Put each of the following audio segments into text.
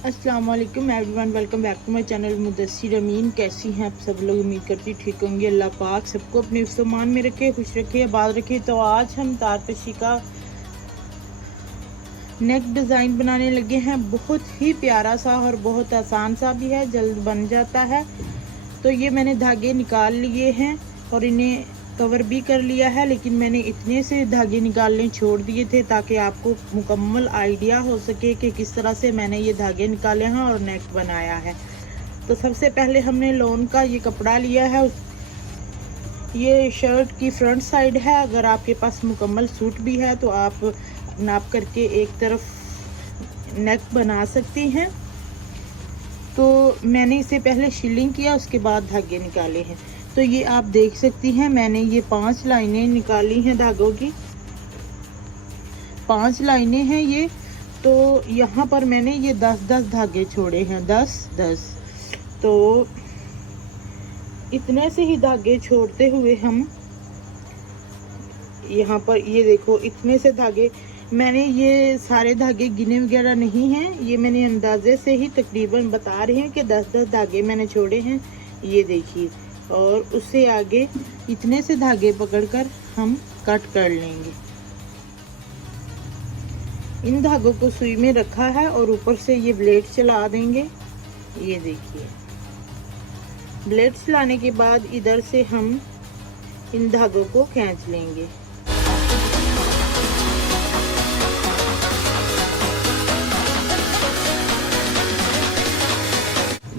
अस्सलाम वालेकुम everyone, welcome back to my channel Mudassir Amin. कैसी हैं आप सब लोग? उम्मीद करती ठीक होंगे। अल्लाह पाक सबको अपने सामान में रखे, खुश रखे, आबाद रखे। तो आज हम तारकशी का नेक डिज़ाइन बनाने लगे हैं। बहुत ही प्यारा सा और बहुत आसान सा भी है, जल्द बन जाता है। तो ये मैंने धागे निकाल लिए हैं और इन्हें कवर भी कर लिया है, लेकिन मैंने इतने से धागे निकालने छोड़ दिए थे ताकि आपको मुकम्मल आइडिया हो सके कि किस तरह से मैंने ये धागे निकाले हैं और नेक बनाया है। तो सबसे पहले हमने लॉन का ये कपड़ा लिया है। ये शर्ट की फ्रंट साइड है। अगर आपके पास मुकम्मल सूट भी है तो आप नाप करके एक तरफ नेक बना सकती हैं। तो मैंने इसे पहले शिलिंग किया, उसके बाद धागे निकाले हैं। तो ये आप देख सकती हैं, मैंने ये 5 लाइनें निकाली हैं धागों की। 5 लाइनें हैं ये। तो यहाँ पर मैंने ये 10-10 धागे छोड़े हैं, 10-10। तो इतने से ही धागे छोड़ते हुए हम यहाँ पर ये देखो, इतने से धागे मैंने, ये सारे धागे गिने वगैरह नहीं हैं, ये मैंने अंदाजे से ही तकरीबन बता रही हूँ कि 10-10 धागे मैंने छोड़े हैं, ये देखिए। और उससे आगे इतने से धागे पकड़कर हम कट कर लेंगे। इन धागों को सुई में रखा है और ऊपर से ये ब्लेड चला देंगे। ये देखिए, ब्लेड चलाने के बाद इधर से हम इन धागों को खींच लेंगे।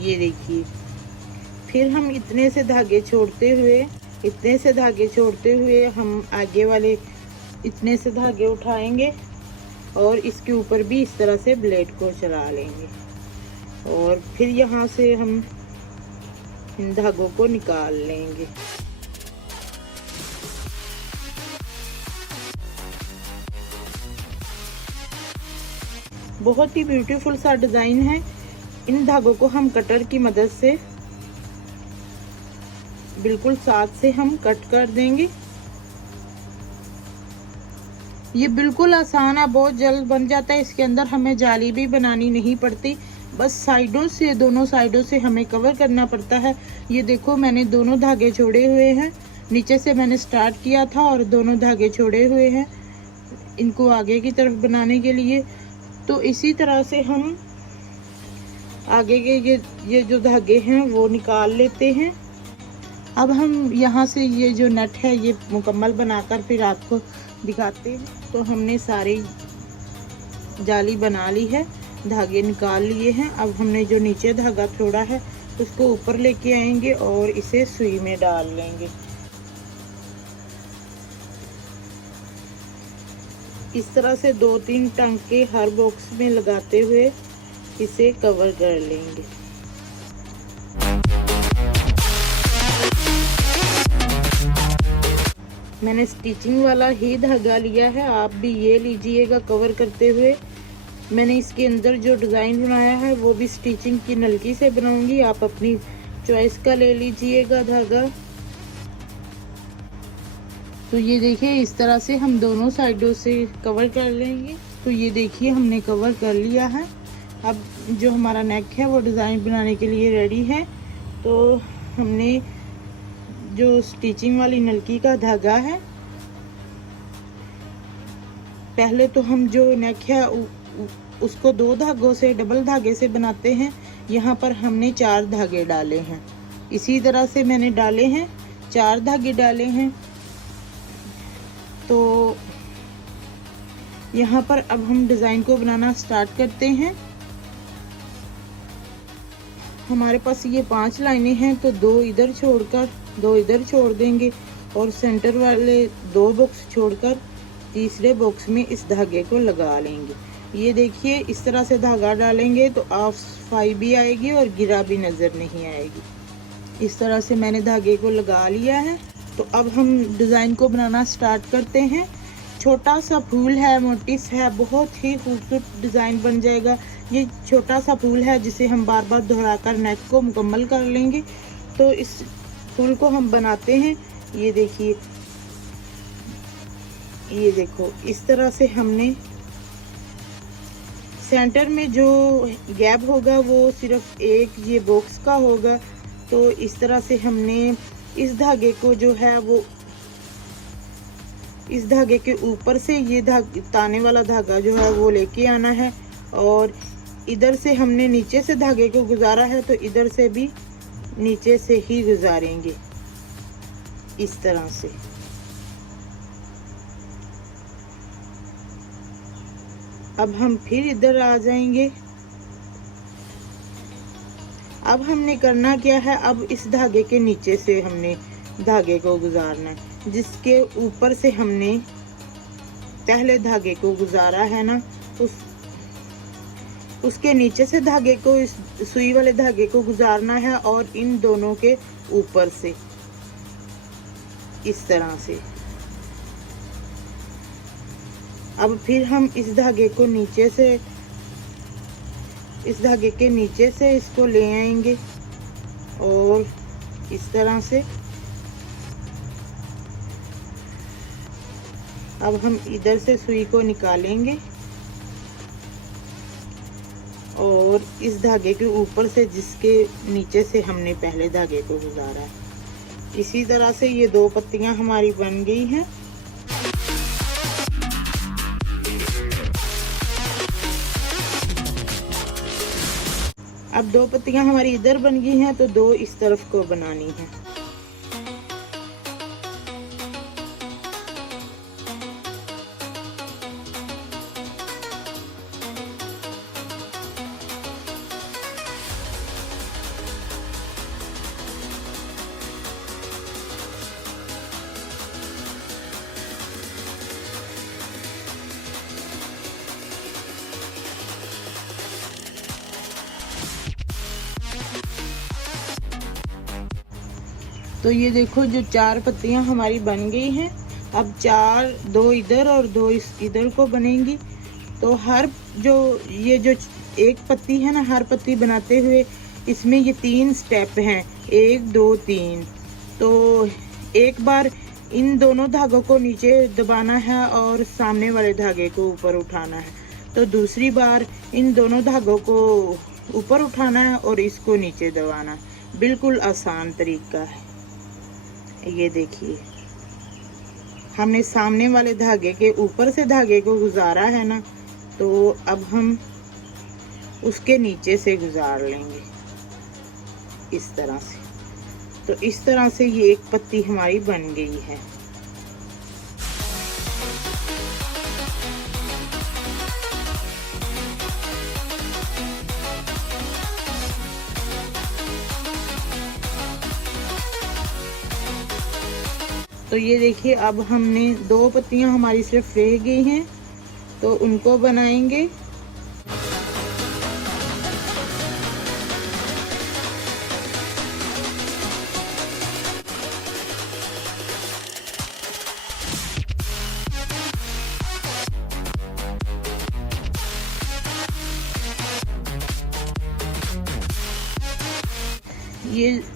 ये देखिए, फिर हम इतने से धागे छोड़ते हुए हम आगे वाले इतने से धागे उठाएंगे और इसके ऊपर भी इस तरह से ब्लेड को चला लेंगे और फिर यहाँ से हम इन धागों को निकाल लेंगे। बहुत ही ब्यूटीफुल सा डिजाइन है। इन धागों को हम कटर की मदद से बिल्कुल साथ से हम कट कर देंगे। ये बिल्कुल आसान है, बहुत जल्द बन जाता है। इसके अंदर हमें जाली भी बनानी नहीं पड़ती, बस साइडों से, दोनों साइडों से हमें कवर करना पड़ता है। ये देखो, मैंने दोनों धागे छोड़े हुए हैं। नीचे से मैंने स्टार्ट किया था और दोनों धागे छोड़े हुए हैं इनको आगे की तरफ बनाने के लिए। तो इसी तरह से हम आगे के ये जो धागे हैं वो निकाल लेते हैं। अब हम यहाँ से ये जो नट है ये मुकम्मल बनाकर फिर आपको दिखाते हैं। तो हमने सारी जाली बना ली है, धागे निकाल लिए हैं। अब हमने जो नीचे धागा छोड़ा है उसको ऊपर लेके आएंगे और इसे सुई में डाल लेंगे। इस तरह से 2-3 टांके हर बॉक्स में लगाते हुए इसे कवर कर लेंगे। मैंने स्टिचिंग वाला ही धागा लिया है, आप भी ये लीजिएगा कवर करते हुए। मैंने इसके अंदर जो डिज़ाइन बनाया है वो भी स्टिचिंग की नलकी से बनाऊंगी, आप अपनी चॉइस का ले लीजिएगा धागा। तो ये देखिए, इस तरह से हम दोनों साइडों से कवर कर लेंगे। तो ये देखिए, हमने कवर कर लिया है। अब जो हमारा नेक है वो डिज़ाइन बनाने के लिए रेडी है। तो हमने जो स्टिचिंग वाली नलकी का धागा है, पहले तो हम जो नेक है उसको 2 धागों से, डबल धागे से बनाते हैं। यहाँ पर हमने 4 धागे डाले हैं। इसी तरह से मैंने डाले हैं, 4 धागे डाले हैं। तो यहाँ पर अब हम डिज़ाइन को बनाना स्टार्ट करते हैं। हमारे पास ये 5 लाइनें हैं, तो 2 इधर छोड़कर 2 इधर छोड़ देंगे और सेंटर वाले 2 बॉक्स छोड़कर तीसरे बॉक्स में इस धागे को लगा लेंगे। ये देखिए, इस तरह से धागा डालेंगे तो ऑफ सफाई भी आएगी और गिरा भी नज़र नहीं आएगी। इस तरह से मैंने धागे को लगा लिया है। तो अब हम डिज़ाइन को बनाना स्टार्ट करते हैं। छोटा सा फूल है, मोटिफ है, बहुत ही खूबसूरत डिज़ाइन बन जाएगा। ये छोटा सा फूल है जिसे हम बार बार दोहराकर नेक को मुकम्मल कर लेंगे। तो इस फूल को हम बनाते हैं। ये देखिए, ये देखो, इस तरह से हमने सेंटर में जो गैप होगा वो सिर्फ एक ये बॉक्स का होगा। तो इस तरह से हमने इस धागे को जो है वो इस धागे के ऊपर से ये ताने वाला धागा जो है वो लेके आना है, और इधर से हमने नीचे से धागे को गुजारा है तो इधर से भी नीचे से ही गुजारेंगे इस तरह से। अब हम फिर इधर आ जाएंगे। अब हमने करना क्या है, अब इस धागे के नीचे से हमने धागे को गुजारना है, जिसके ऊपर से हमने पहले धागे को गुजारा है ना, उसके नीचे से धागे को, इस सुई वाले धागे को गुजारना है, और इन दोनों के ऊपर से इस तरह से। अब फिर हम इस धागे को नीचे से, इस धागे के नीचे से इसको ले आएंगे और इस तरह से। अब हम इधर से सुई को निकालेंगे और इस धागे के ऊपर से, जिसके नीचे से हमने पहले धागे को गुजारा है, इसी तरह से ये 2 पत्तियां हमारी बन गई हैं। अब 2 पत्तियां हमारी इधर बन गई हैं, तो 2 इस तरफ को बनानी है। तो ये देखो जो 4 पत्तियां हमारी बन गई हैं। अब 4, 2 इधर और 2 इधर को बनेंगी। तो हर ये जो एक पत्ती है ना, हर पत्ती बनाते हुए इसमें ये 3 स्टेप हैं, 1 2 3। तो एक बार इन दोनों धागों को नीचे दबाना है और सामने वाले धागे को ऊपर उठाना है। तो दूसरी बार इन दोनों धागों को ऊपर उठाना है और इसको नीचे दबाना है। बिल्कुल आसान तरीका है। ये देखिए, हमने सामने वाले धागे के ऊपर से धागे को गुजारा है ना, तो अब हम उसके नीचे से गुजार लेंगे इस तरह से। तो इस तरह से ये एक पत्ती हमारी बन गई है। तो ये देखिए, अब हमने 2 पत्तियां हमारी सिर्फ रह गई हैं, तो उनको बनाएंगे।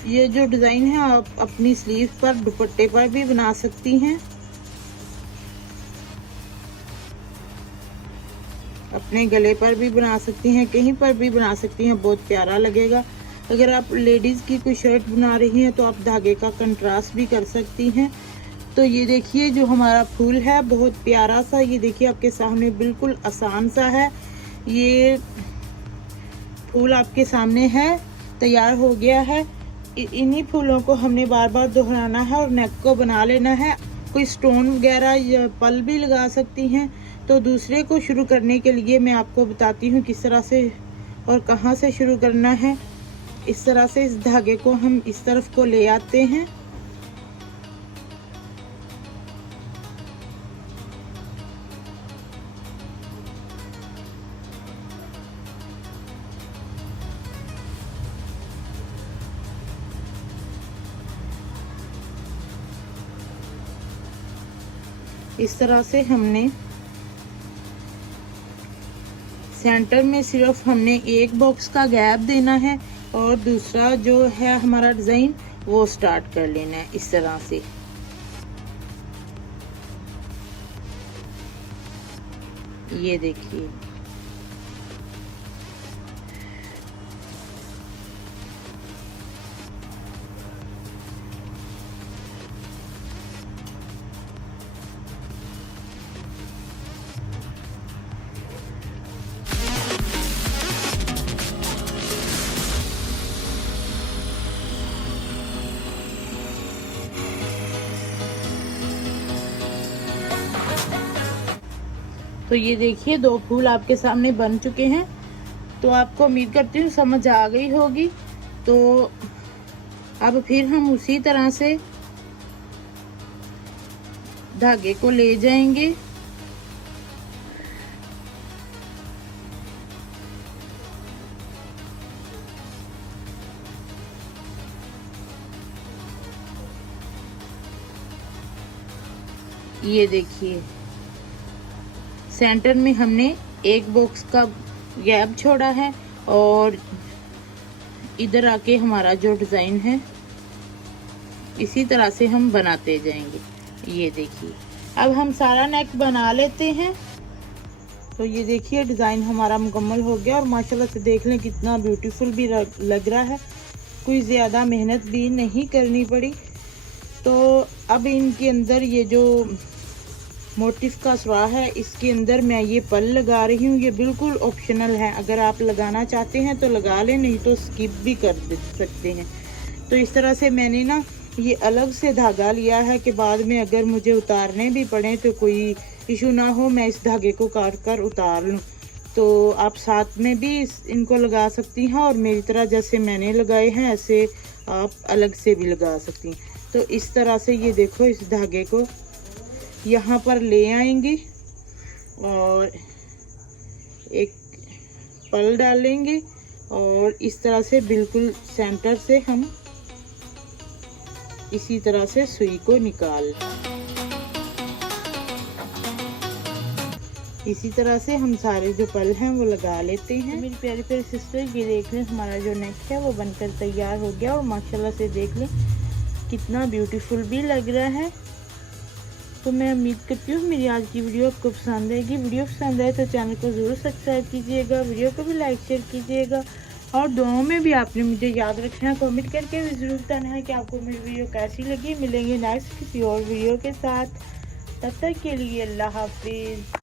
ये जो डिज़ाइन है आप अपनी स्लीव पर, दुपट्टे पर भी बना सकती हैं, अपने गले पर भी बना सकती हैं, कहीं पर भी बना सकती हैं, बहुत प्यारा लगेगा। अगर आप लेडीज़ की कोई शर्ट बना रही हैं तो आप धागे का कंट्रास्ट भी कर सकती हैं। तो ये देखिए जो हमारा फूल है बहुत प्यारा सा, ये देखिए आपके सामने बिल्कुल आसान सा है। ये फूल आपके सामने है, तैयार हो गया है। इन्हीं फूलों को हमने बार बार दोहराना है और नेक को बना लेना है। कोई स्टोन वगैरह या पल भी लगा सकती हैं। तो दूसरे को शुरू करने के लिए मैं आपको बताती हूँ किस तरह से और कहाँ से शुरू करना है। इस तरह से इस धागे को हम इस तरफ को ले आते हैं, इस तरह से हमने सेंटर में सिर्फ हमने एक बॉक्स का गैप देना है और दूसरा जो है हमारा डिज़ाइन वो स्टार्ट कर लेना है इस तरह से। ये देखिए तो ये देखिए 2 फूल आपके सामने बन चुके हैं। तो आपको उम्मीद करती हूँ समझ आ गई होगी। तो अब फिर हम उसी तरह से धागे को ले जाएंगे। ये देखिए सेंटर में हमने एक बॉक्स का गैप छोड़ा है और इधर आके हमारा जो डिज़ाइन है इसी तरह से हम बनाते जाएंगे। ये देखिए अब हम सारा नेक बना लेते हैं। तो ये देखिए डिज़ाइन हमारा मुकम्मल हो गया और माशाल्लाह से देख लें कितना ब्यूटीफुल भी लग रहा है। कोई ज़्यादा मेहनत भी नहीं करनी पड़ी। तो अब इनके अंदर ये जो मोटिफ का सुराख है इसके अंदर मैं ये पल लगा रही हूँ। ये बिल्कुल ऑप्शनल है, अगर आप लगाना चाहते हैं तो लगा लें, नहीं तो स्किप भी कर सकते हैं। तो इस तरह से मैंने ना ये अलग से धागा लिया है कि बाद में अगर मुझे उतारने भी पड़े तो कोई इशू ना हो, मैं इस धागे को काट कर उतार लूँ। तो आप साथ में भी इनको लगा सकती हैं और मेरी तरह जैसे मैंने लगाए हैं ऐसे आप अलग से भी लगा सकती हैं। तो इस तरह से ये देखो इस धागे को यहाँ पर ले आएंगे और एक पल डालेंगे और इस तरह से बिल्कुल सेंटर से हम इसी तरह से सुई को निकाल, इसी तरह से हम सारे जो पल हैं वो लगा लेते हैं। मेरी प्यारी प्यारी सिस्टर ये देख लें हमारा जो नेक है वो बनकर तैयार हो गया और माशाल्लाह से देख लें कितना ब्यूटीफुल भी लग रहा है। तो मैं उम्मीद करती हूँ मेरी आज की वीडियो आपको पसंद आएगी। वीडियो पसंद आए तो चैनल को ज़रूर सब्सक्राइब कीजिएगा, वीडियो को भी लाइक शेयर कीजिएगा और दुआओं में भी आपने मुझे याद रखना है। कमेंट करके भी ज़रूर बताना है कि आपको मेरी वीडियो कैसी लगी। मिलेंगे नेक्स्ट किसी और वीडियो के साथ, तब तक के लिए अल्लाह हाफिज़।